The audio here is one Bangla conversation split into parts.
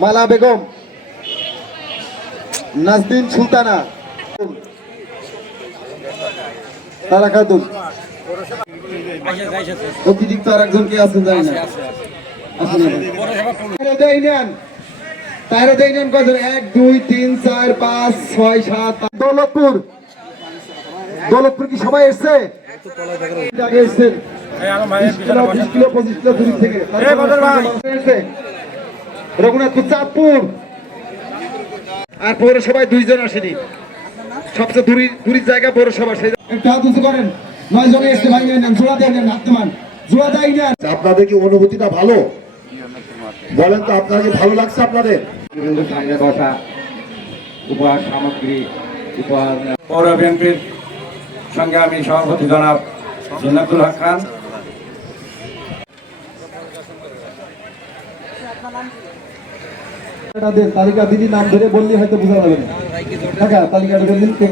মালা বেগম, নাজদিন সুলতানা, তারা খাতুন। অতিরিক্ত আর একজন কে আছেন জানি না। দৌলতপুর। দৌলতপুর কি সবাই এসছে? রঘুনাথপুর চাঁদপুর আর পৌরসভায় দুইজন আসেনি সবচেয়ে দূরি দূরের জায়গা পৌরসভা সেই একটু হাত উঁচু করেন নয় জনে এসছে ভাই নেন জোড়া দেন নেন হাত মান জোড়া দেয় নেন আপনাদের কি অনুভূতিটা ভালো? বলেন তো আপনার কি ভালো লাগছে আপনাদের? বিভিন্ন সামনে বসা উপহার সামগ্রী উপহার পৌর বিএনপির সঙ্গে আমি সভাপতি জনাব জিন্নাতুল হক খান। তালিকা দিদি নাম ধরে বললে হয়তো বোঝা যাবে না। টাকা তালিকাটা বললেন কে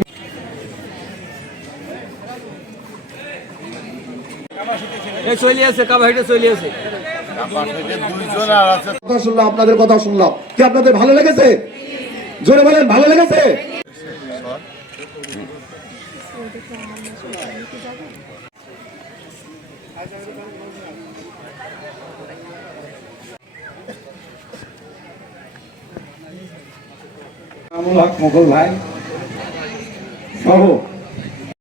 চলে আছে কাবাহিটা চলে আছে কথা শুনলাম আপনাদের কথা শুনলাম। কি আপনাদের ভালো লেগেছে? জোরে বলেন ভালো লেগেছে? আমুল মোগল ভাই সহ